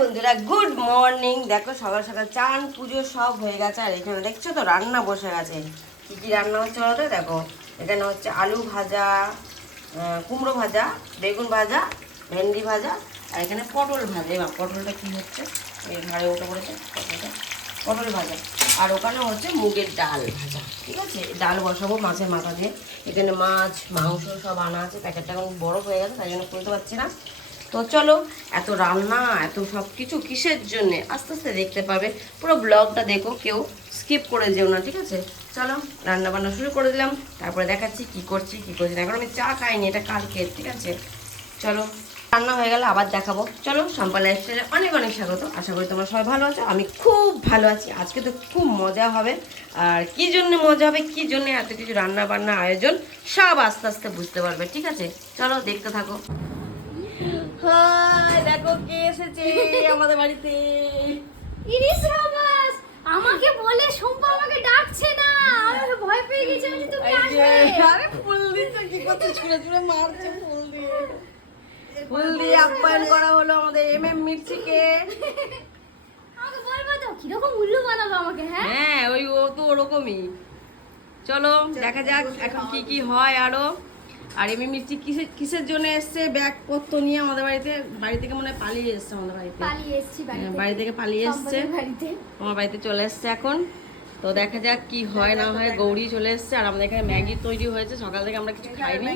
বন্ধুরা good morning. দেখো সকাল সকাল চান পুজো সব হয়ে গেছে, আর এখানে দেখছো তো রান্না বসে গেছে। কি কি রান্না হচ্ছে বলতো? দেখো এখানে হচ্ছে আলু ভাজা, কুমড়ো ভাজা, বেগুন ভাজা, ভেন্ডি ভাজা, আর এখানে পটল ভাজা। এবার পটলটা কি হচ্ছে, এই ঘাড়ে উঠে পড়েছে পটল ভাজা। আর ওখানে হচ্ছে মুগের ডাল ভাজা। ঠিক আছে, ডাল বসাবো মাছের মাথা দিয়ে। এখানে মাছ মাংস সব আনা আছে, প্যাকেটটা এখন বড় হয়ে গেছে তাই জন্য খুলতে পারছি না। তো চলো, এত রান্না এত সব কিছু কিসের জন্যে আস্তে আস্তে দেখতে পাবে। পুরো ব্লগটা দেখো, কেউ স্কিপ করে যেও না, ঠিক আছে? চলো রান্না বান্না শুরু করে দিলাম, তারপরে দেখাচ্ছি কি করছি না। এখন আমি চা খাইনি, এটা কালকে, ঠিক আছে? চলো রান্না হয়ে গেলে আবার দেখাবো। চলো শম্পা লাইফস্টাইলে অনেক অনেক স্বাগত। আশা করি তোমরা সবাই ভালো আছো, আমি খুব ভালো আছি। আজকে তো খুব মজা হবে, আর কি জন্য মজা হবে, কি জন্য এত কিছু রান্না বান্না আয়োজন, সব আস্তে আস্তে বুঝতে পারবে, ঠিক আছে? চলো দেখতে থাকো। হাই, দেখো কে এসেছে আমাদের বাড়িতে। ইরিস রাবাস আমাকে বলে শম্পা আমাকে ডাকছে না, আমি ভয় পেয়ে গেছি। আমি তুমি আসবে। আরে ফুল দিচ্ছে, কি করছে, ছুঁড়ে ছুঁড়ে মারছে ফুল দিয়ে আপ্যায়ন করা হলো আমাদের মির্চিকে। আমাকে বলবা তো কিরকম উল্লু বানালো আমাকে। হ্যাঁ ওই ও তো ওরকমই। চলো দেখা যাক এখন কি কি হয় আরো। আর মির্চি কিসের জন্য এসছে ব্যাগ পত্র নিয়ে আমাদের বাড়ি থেকে মনে হয় পালিয়ে এসছে আমাদের বাড়িতে। পালিয়ে এসেছি বাড়ি থেকে পালিয়ে এসছে, আমার বাড়িতে চলে এসছে এখন। তো দেখা যাক কি হয় না হয়। গৌরী চলে এসছে, আর আমাদের এখানে ম্যাগি তৈরি হয়েছে। সকাল থেকে আমরা কিছু খাইনি।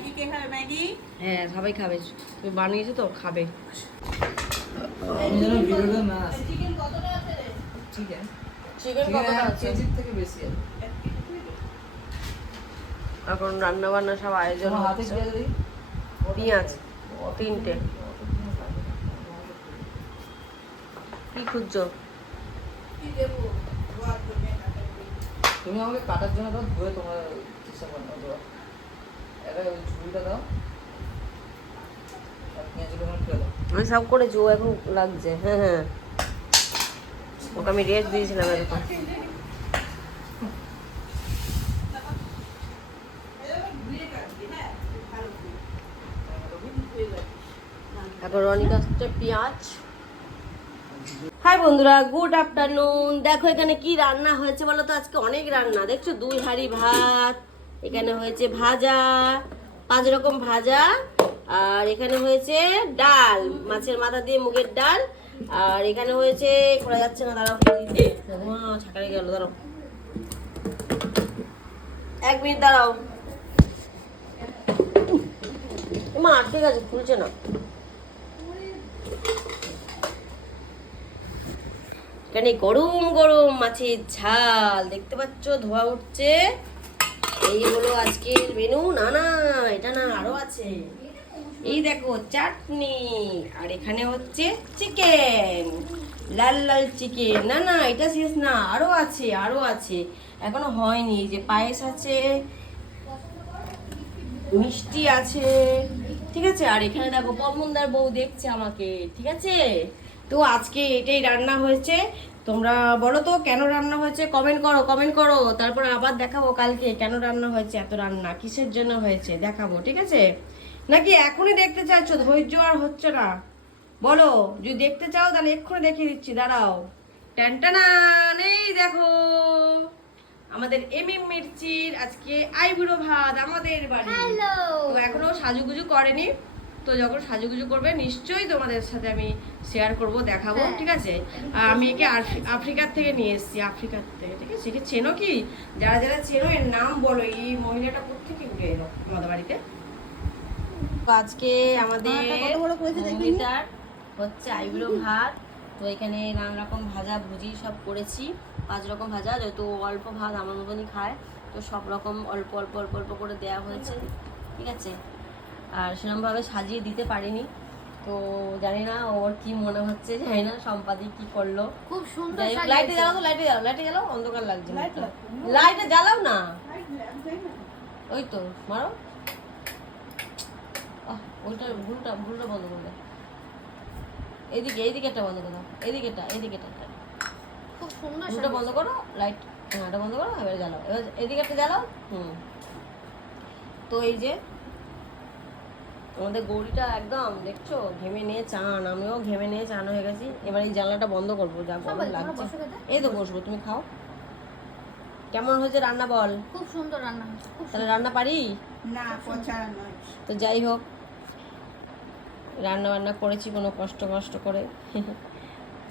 হ্যাঁ সবাই খাবে, তুমি বানিয়েছো তো খাবে। এখন রান্না বান্না সব আয়োজন হচ্ছে। পেঁয়াজ 3টে। কি খুঁজছো? তুমি আমাকে কাটার জন্য দাও, ধুয়ে তোমার চেষ্টা করো না। এটা ঝুড়িটা দাও, আর পেঁয়াজগুলো আমার ফেলে দাও। আমি সব করেছি, ও এখন লাগছে। হ্যাঁ হ্যাঁ, ওকে আমি রেস্ট দিয়েছিলাম এরকম। এখন রনি কাটছে পেঁয়াজ। হাই বন্ধুরা, গুড আফটারনুন। দেখো এখানে কি রান্না হয়েছে বলো তো? আজকে অনেক রান্না। দেখছো 2 হাঁড়ি ভাত, এখানে হয়েছে ভাজা, 5 রকম ভাজা, আর এখানে হয়েছে ডাল, মাছের মাথা দিয়ে মুগের ডাল, আর এখানে হয়েছে করা যাচ্ছে না, দাঁড়াও ছাকারে গেল, দাঁড়াও 1 মিনিট দাঁড়াও। মা ঠিক আছে, খুলছে না। এখানে গরম গরম মাছের ঝাল দেখতে পাচ্ছ, ধোয়া উঠছে। এই হলো আজকের মেনু। না না এটা না, আরো আছে। এই দেখো চাটনি, আর এখানে হচ্ছে চিকেন, লাল লাল চিকেন। না না এটা শেষ না, আরো আছে আরো আছে, এখনো হয়নি। যে পায়েস আছে, মিষ্টি আছে, ঠিক আছে? আর এখানে দেখো পবনদার বউ দেখছে আমাকে, ঠিক আছে? তো আজকে এটাই রান্না হয়েছে। তোমরা বলো তো কেন রান্না হয়েছে, কমেন্ট করো কমেন্ট করো। তারপর আবার দেখাবো কালকে কেন রান্না হয়েছে, এত রান্না কিসের জন্য হয়েছে দেখাবো, ঠিক আছে? নাকি এখনই দেখতে চাইছো? ধৈর্য আর হচ্ছে না, বলো। যদি দেখতে চাও তাহলে এক্ষুনি দেখিয়ে দিচ্ছি, দাঁড়াও। টানটানা, এই দেখো আমাদের মির্চির আজকে আইবুড়ো ভাত আমাদের বাড়ি। হ্যালো। তো এখনো সাজুগুজু করেনি, তো যখন সাজুগুজু করবে নিশ্চয়ই তোমাদের সাথে আমি শেয়ার করব, দেখাবো, ঠিক আছে? আর আমি একে আফ্রিকার থেকে নিয়ে এসেছি, আফ্রিকার থেকে, ঠিক আছে? একে চেনো কি? যারা যারা চেনো এর নাম বলো। এই মহিলাটা কোত্থেকে উঠে এলো আমাদের বাড়িতে? আজকে আমাদের এটার হচ্ছে আইবুড়ো ভাত। তো এখানে নানা রকম ভাজা ভুজি সব করেছি, 5 রকম ভাজা। যেহেতু অল্প ভাত আমার মতনই খায়, তো সব রকম অল্প অল্প অল্প অল্প করে দেওয়া হয়েছে, ঠিক আছে? আর সেরকমভাবে সাজিয়ে দিতে পারিনি, তো জানি না ওর কি মনে হচ্ছে, জানি না সম্পাদি কি করলো। খুব সুন্দর। লাইটে জ্বালাও তো, লাইটে জ্বালাও, অন্ধকার লাগছে। লাইটে জ্বালাও না, ওই তো মারো। ওইটা ভুলটা বন্ধ করবে। এইদিকে একটা বন্ধ করো, এদিকেটা খুব সুন্দর। ভুলটা বন্ধ করো, লাইট এটা বন্ধ করো, এবার জ্বালাও। এবার এদিকে একটা জ্বালাও। তো এই যে আমাদের গৌরীটা একদম দেখছো ঘেমে নিয়ে চান, আমিও ঘেমে নিয়ে চান হয়ে গেছি। এবার এই জানলাটা বন্ধ করবো, যা গরম লাগছে। এই তো বসবো, তুমি খাও। কেমন হয়েছে রান্না বল? খুব সুন্দর রান্না হয়েছে, খুব তাহলে রান্না পারি না পচা নয়। তো যাই হোক, রান্না বান্না করেছি কোনো কষ্ট করে।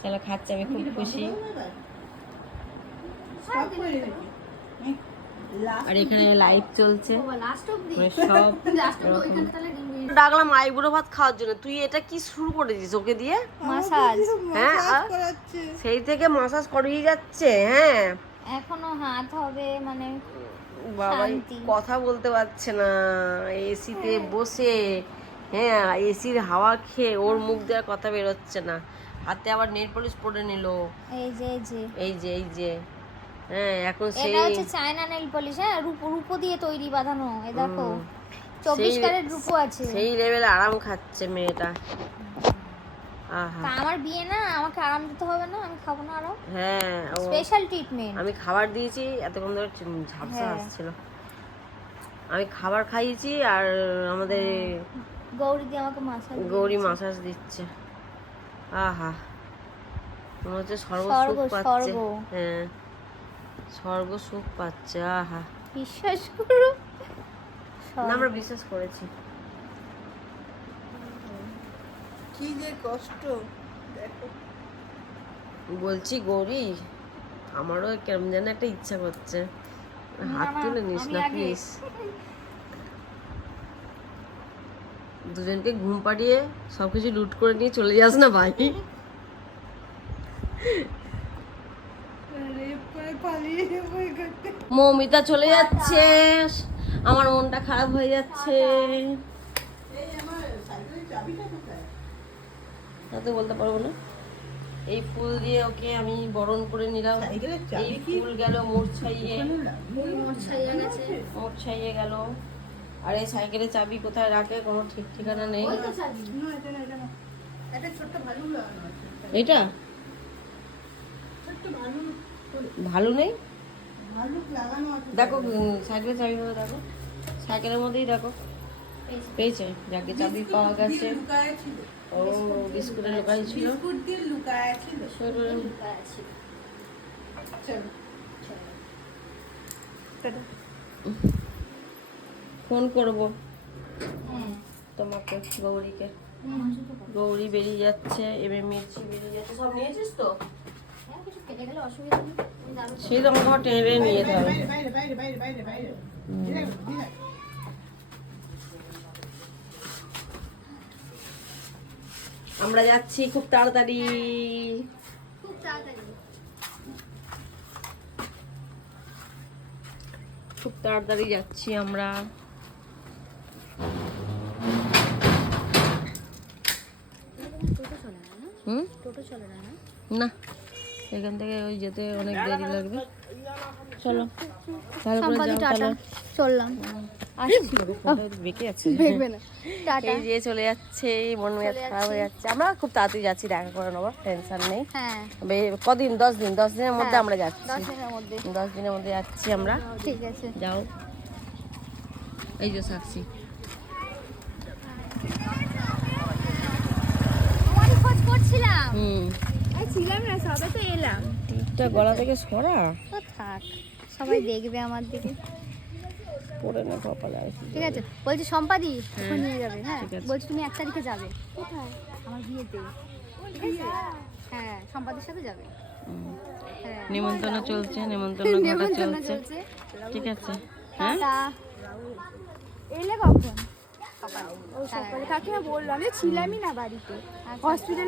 চলো খাচ্ছি, আমি খুব খুশি। সব করে রেখেছি। আর এখানে লাইট চলছে, লাস্ট অবধি মানে সব লাস্ট অবধি ওইখানে তাহলে রিং ডাকলাম আইবুড়ো ভাত খাওয়ার জন্য, তুই এটা কি শুরু করেছিস ওকে দিয়ে? মাসাজ হ্যাঁ, আর করাচ্ছে। সেই থেকে মাসাজ করিয়ে যাচ্ছে। হ্যাঁ এখনো হাত হবে মানে বাবা শান্তি। কথা বলতে পারছে না, এসিতে বসে, হ্যাঁ এসির হাওয়া খেয়ে ওর মুখ দেওয়ার কথা বেরোচ্ছে না। হাতে আবার নেল পলিশ পরে নিল, এই যে এই যে হ্যাঁ এখন সেই এটা হচ্ছে চায়না নেল পলিশ, হ্যাঁ রূপো দিয়ে তৈরি বাঁধানো। এই দেখো 24 সেই- ক্যারেট রূপো আছে। সেই লেভেলে আরাম খাচ্ছে মেয়েটা। আহা তা আমার বিয়ে না, আমাকে আরাম দিতে হবে না? আমি খাবো না আরো হ্যাঁ স্পেশাল ট্রিটমেন্ট। আমি খাবার দিয়েছি, এতক্ষণ ধরে ঝাপসা হ্যাঁ। আসছিল। আমি খাবার খাইয়েছি আর আমাদের গৌরী দিয়ে আমাকে মাসাজ গৌরী মাসাজ দিচ্ছে। আহা মনে হচ্ছে স্বর্গ স্বর্গ, সুখ পাচ্ছে। স্বর্গ। হ্যাঁ স্বর্গ সুখ পাচ্ছে। আহা বিশ্বাস করো না, আমরা বিশ্বাস করেছি। কি যে কষ্ট দেখো। বলছি গৌরী, আমারও কেমন যেন একটা ইচ্ছা করছে, হাত না, তুলে নিস আমি না আগে। প্লিজ। দুজনকে ঘুম পাড়িয়ে সবকিছু লুট করে নিয়ে চলে যাস না ভাই। রেপ করে পালিয়ে বই করতে। মৌমিতা চলে যাচ্ছে, আমার মনটা খারাপ হয়ে যাচ্ছে। এই আমার সাইকেলের চাবিটা কোথায়? তা তো বলতে পারবো না। এই ফুল দিয়ে ওকে আমি বরণ করে নিলাম। সাইকেলের এই চাবি কি ফুল গেল মূর্ছাইয়ে, ওখানে মূর্ছাইয়ে গেল। আর এই সাইকেলের চাবি কোথায় রাখে কোনো ঠিক ঠিকানা নেই। না, এটা না। একটা ছোট্ট ভালুক লাগানো আছে। এটা ছোট্ট ভালুক ভালো নেই, লাগানো আছে। দেখো সাইকেলের চাবি মধ্যে দেখো, সাইকেলের মধ্যেই দেখো পেয়েছে। যাকে চাবি পাওয়া গেছে। লুকায় ছিল। ও বিস্কুটে লুকাই ছিল। বিস্কুট দিয়ে লুকায় ছিল। চলো। ফোন করবো তোমাকে, গৌরীকে। গৌরী বেরিয়ে যাচ্ছে, এবার মির্চি বেরিয়ে যাচ্ছে। সব নিয়েছিস তো? সেই তো আমাকে আবার টেনে টেনে নিয়ে যেতে হবে। বাইরে বাইরে বাইরে বাইরে বাইরে বাইরে। আমরা যাচ্ছি খুব তাড়াতাড়ি, খুব তাড়াতাড়ি। খুব তাড়াতাড়ি যাচ্ছি আমরা। টোটো চলে না, না? হুম টোটো চলে না, না? না, এখান থেকে ওই যেতে অনেক দেরি লাগবে। চলো ভালো করে সম্পাদি যাও টাটা, তাহলে। চললাম। ফোনটা বেঁকে আছে। দেখবে না, টাটা। এই যে চলে যাচ্ছে, মন মেজাজ খারাপ হয়ে যাচ্ছে। আমরা খুব তাড়াতাড়ি যাচ্ছি, দেখা করে নেবো, টেনশন নেই। হ্যাঁ কদিন 10 দিন, 10 দিনের মধ্যে আমরা যাচ্ছি। 10 দিনের মধ্যে 10 দিনের মধ্যে যাচ্ছি আমরা। ঠিক আছে। যাও, এই যে সাক্ষী। তোমারই খোঁজ করছিলাম। ছিলাম না, সবে তো এলাম। টিপটা গলা থেকে সরা, তো থাক, সবাই দেখবে আমার দিকে। পরে না কপালে আর কি। ঠিক আছে, বলছি সম্পাদি ওখানে নিয়ে যাবে। হ্যাঁ ঠিক আছে। বলছি তুমি 1 তারিখে যাবে কোথায়? আমার বিয়েতে। ঠিক আছে? হ্যাঁ সম্পাদির সাথে যাবে। হ্যাঁ নিমন্ত্রণ চলছে, নিমন্ত্রণ ঘটা নেমন্তন্ন চলছে। চলছে। ঠিক আছে, হ্যাঁ টাটা। এলে কখন? সকালে। ও সকালে কাকিমা বললো, আমি ছিলামই না বাড়িতে, হসপিটাল